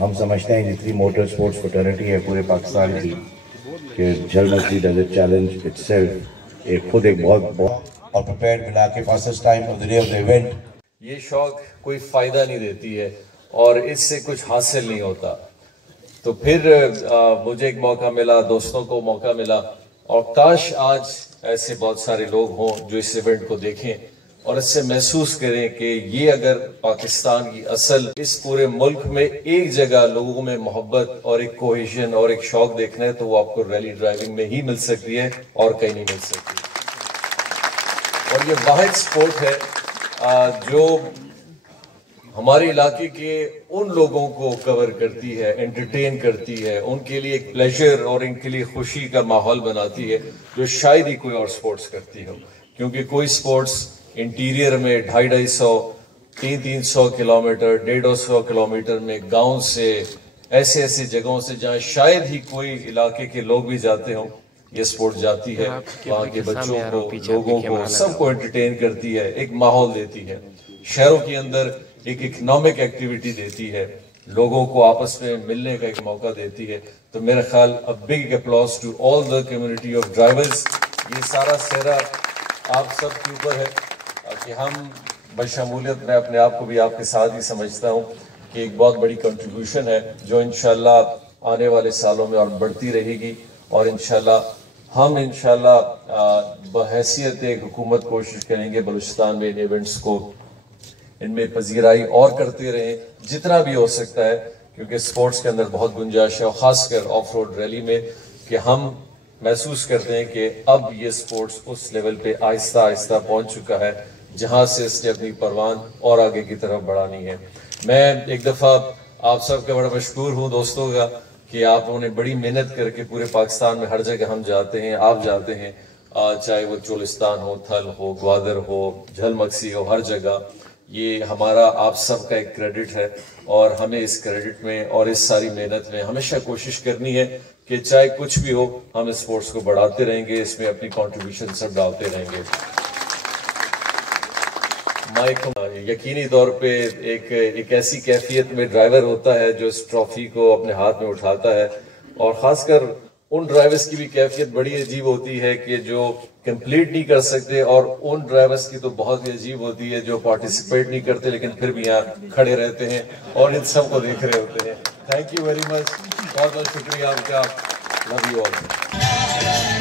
ہم سمجھتے ہیں جتنی موٹر سپورٹس فٹرنیٹی ہے پورے پاکستان کی کہ جھل مچھلی does it challenge it self خود ایک بہت اور پریپیئرڈ ملا کے fastest time of the day of the event. یہ شوق کوئی فائدہ نہیں دیتی ہے اور اس سے کچھ حاصل نہیں ہوتا. تو پھر مجھے ایک موقع ملا, دوستوں کو موقع ملا, اور کاش آج ایسے بہت سارے لوگ ہوں جو اس ایونٹ کو دیکھیں اور اس سے محسوس کریں کہ یہ اگر پاکستان کی اصل اس پورے ملک میں ایک جگہ لوگوں میں محبت اور ایک کوہیشن اور ایک شوق دیکھنا ہے تو وہ آپ کو ریلی ڈرائیونگ میں ہی مل سکتی ہے اور کہیں نہیں مل سکتی. اور یہ واحد سپورٹ ہے جو ہمارے علاقے کے ان لوگوں کو کور کرتی ہے, انٹرٹین کرتی ہے, ان کے لیے ایک پلیجر اور ان کے لیے خوشی کا ماحول بناتی ہے جو شاید ہی کوئی اور سپورٹس کرتی ہو. کیونکہ کوئی سپورٹس انٹیریئر میں 250-300 کلومیٹر 150 کلومیٹر میں گاؤں سے ایسے جگہوں سے جہاں شاید ہی کوئی علاقے کے لوگ بھی جاتے ہوں, یہ سپورٹ جاتی ہے وہاں کے بچوں کو, لوگوں کو, سب کو انٹرٹین کرتی ہے, ایک ماحول دیتی ہے, شہروں کے اندر ایک اکنامک ایکٹیویٹی دیتی ہے, لوگوں کو آپس میں ملنے کا ایک موقع دیتی ہے. تو میرا خیال a big applause to all the community of drivers. یہ سارا سہرا آپ سب کے اوپر ہے کہ ہم بشمولیت میں اپنے آپ کو بھی آپ کے ساتھ ہی سمجھتا ہوں کہ ایک بہت بڑی کنٹریبیوشن ہے جو انشاءاللہ آنے والے سالوں میں اور بڑھتی رہے گی. اور ہم انشاءاللہ بحیثیت ایک حکومت کوشش کریں گے بلوچستان میں ان ایونٹس کو, ان میں پذیرائی اور کرتے رہیں جتنا بھی ہو سکتا ہے, کیونکہ سپورٹس کے اندر بہت گنجائش ہے, اور خاص کر آف روڈ ریلی میں کہ ہم محسوس کرتے ہیں کہ اب یہ سپورٹس اس لیول پہ آہستہ آہستہ پہنچ چکا ہے جہاں سے اس نے اپنی پروان اور آگے کی طرف بڑھانی ہے. میں ایک دفعہ آپ سب کا بڑا مشکور ہوں دوستوں کا کہ آپ نے بڑی محنت کر کے پورے پاکستان میں ہر جگہ ہم جاتے ہیں, آپ جاتے ہیں, چاہے وہ چولستان ہو, تھل ہو, گوادر ہو, جھل مکسی ہو, ہر جگہ یہ ہمارا آپ سب کا ایک کریڈٹ ہے. اور ہمیں اس کریڈٹ میں اور اس ساری محنت میں ہمیشہ کوشش کرنی ہے کہ چاہے کچھ بھی ہو ہم اس سپورٹس کو بڑھاتے رہیں گے, اس میں اپنی کنٹریبیوشن سب ڈالتے رہیں گے. یقینی طور پہ ایک ایسی کیفیت میں ڈرائیور ہوتا ہے جو اس ٹرافی کو اپنے ہاتھ میں اٹھاتا ہے, اور خاص کر ان ڈرائیورز کی بھی کیفیت بڑی عجیب ہوتی ہے کہ جو کمپلیٹ نہیں کر سکتے, اور ان ڈرائیورز کی تو بہت ہی عجیب ہوتی ہے جو پارٹیسپیٹ نہیں کرتے لیکن پھر بھی یہاں کھڑے رہتے ہیں اور ان سب کو دیکھ رہے ہوتے ہیں. تھینک یو ویری مچ, بہت بہت شکریہ آپ کا. Love you all.